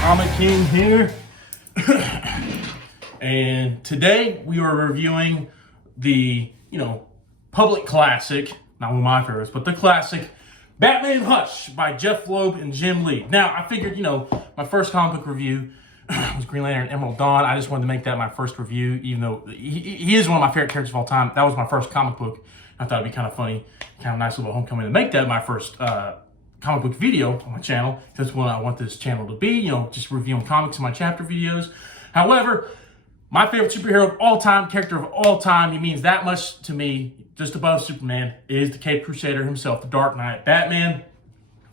Comic King here. And today we are reviewing the, public classic, not one of my favorites, but the classic Batman Hush by Jeff Loeb and Jim Lee. Now, I figured, my first comic book review was Green Lantern Emerald Dawn. I just wanted to make that my first review, even though he is one of my favorite characters of all time. That was my first comic book. I thought it'd be kind of funny, kind of nice little homecoming to make that my first comic book video on my channel. That's what I want this channel to be, just reviewing comics in my chapter videos. However, my favorite superhero of all time, character of all time, he means that much to me, just above Superman, is the Caped Crusader himself, the Dark Knight, Batman.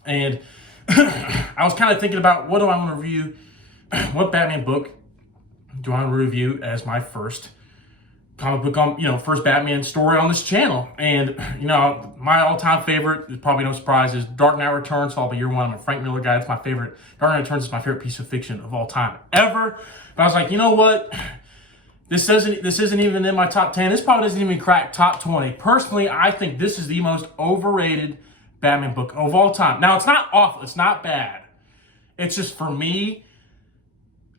And I was kind of thinking about, what do I want to review? What Batman book do I want to review as my first comic book on, first Batman story on this channel? And, my all-time favorite, is probably no surprise, is Dark Knight Returns, followed by Year One. I'm a Frank Miller guy. It's my favorite. Dark Knight Returns is my favorite piece of fiction of all time ever. But I was like, you know what? This isn't even in my top 10. This probably doesn't even crack top 20. Personally, I think this is the most overrated Batman book of all time. Now, it's not awful. It's not bad. It's just, for me,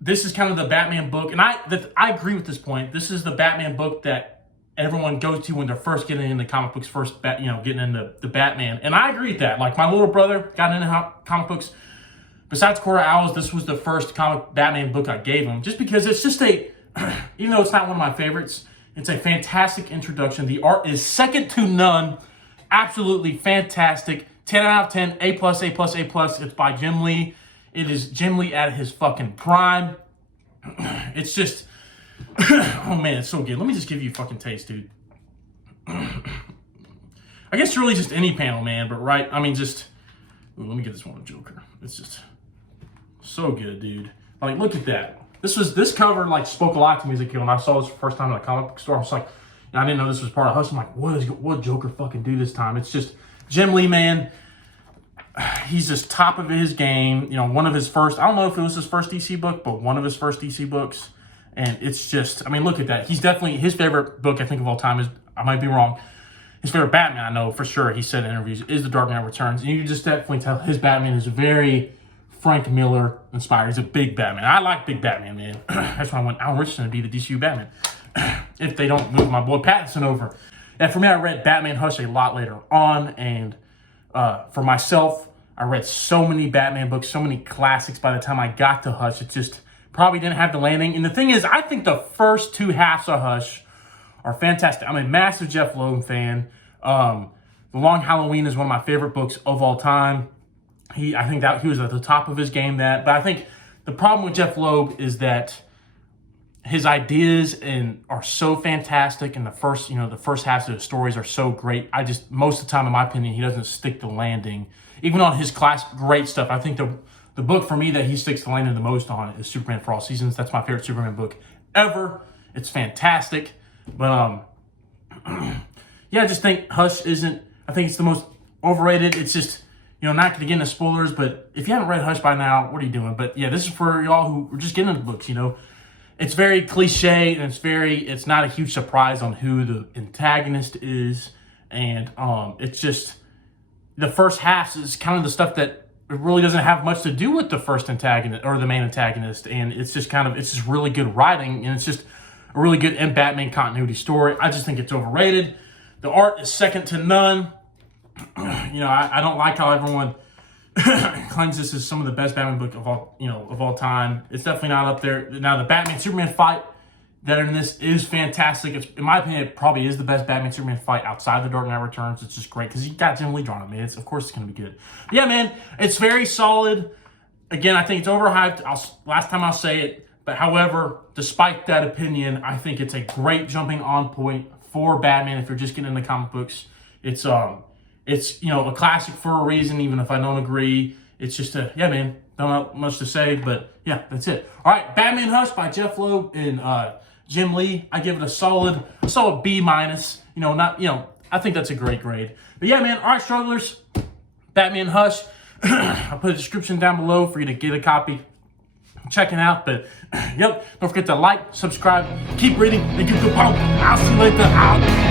this is kind of the Batman book. And I agree with this point. This is the Batman book that everyone goes to when they're first getting into comic books, getting into the Batman. And I agree with that. Like, my little brother got into comic books. Besides Court of Owls, this was the first comic Batman book I gave him. Just because it's just even though it's not one of my favorites, it's a fantastic introduction. The art is second to none. Absolutely fantastic. 10 out of 10. A+, A+, A+. It's by Jim Lee. It is Jim Lee at his fucking prime. It's just, oh man, it's so good. Let me just give you a fucking taste, dude. I guess really just any panel, man, but right, let me get this one with Joker. It's just so good, dude. Like, look at that. This cover, spoke a lot to me as a kid. When I saw this for the first time in a comic book store, I was like, I didn't know this was part of Hush. I'm like, what did Joker fucking do this time? It's just, Jim Lee, man, he's just top of his game. One of his first, I don't know if it was his first DC book, but one of his first DC books. And it's just, look at that. He's definitely, his favorite book, I think, of all time is, I might be wrong, his favorite Batman, I know for sure, he said in interviews, is The Dark Knight Returns. And you can just definitely tell his Batman is very Frank Miller inspired. He's a big Batman. I like big Batman, man. That's why I want Alan Richardson to be the DCU Batman. If they don't move my boy Pattinson over. And for me, I read Batman Hush a lot later on. And for myself, I read so many Batman books, so many classics by the time I got to Hush. It just probably didn't have the landing. And the thing is, I think the first two halves of Hush are fantastic. I'm a massive Jeff Loeb fan. The Long Halloween is one of my favorite books of all time. I think that he was at the top of his game. But I think the problem with Jeff Loeb is that his ideas are so fantastic, and the first halves of the stories are so great. Most of the time, in my opinion, he doesn't stick the landing. Even on his great stuff, I think the book for me that he sticks the landing the most on is Superman for All Seasons. That's my favorite Superman book ever. It's fantastic. But yeah, I just think Hush isn't. I think it's the most overrated. It's just, not going to get into spoilers, but if you haven't read Hush by now, what are you doing? But yeah, this is for y'all who are just getting into books, It's very cliche, and it's not a huge surprise on who the antagonist is. And it's just, the first half is kind of the stuff that really doesn't have much to do with the first antagonist or the main antagonist. And it's just really good writing, and it's just a really good in Batman continuity story. I just think it's overrated. The art is second to none. I don't like how everyone claims this is some of the best Batman book of all time. It's definitely not up there. Now, the Batman-Superman fight that in this is fantastic. In my opinion, it probably is the best Batman-Superman fight outside The Dark Knight Returns. It's just great because you got Jim Lee drawn it, man. Of course it's going to be good. But yeah, man, it's very solid. Again, I think it's overhyped. Last time I'll say it. But however, despite that opinion, I think it's a great jumping on point for Batman if you're just getting into comic books. It's a classic for a reason, even if I don't agree. It's just yeah, man, don't have much to say, but yeah, that's it. All right, Batman Hush by Jeff Loeb and Jim Lee. I give it a solid B-. I think that's a great grade. But yeah, man, all right, strugglers, Batman Hush. I'll put a description down below for you to get a copy. Check it out, but yep, don't forget to like, subscribe, keep reading, and keep the pump. I'll see you later. Out.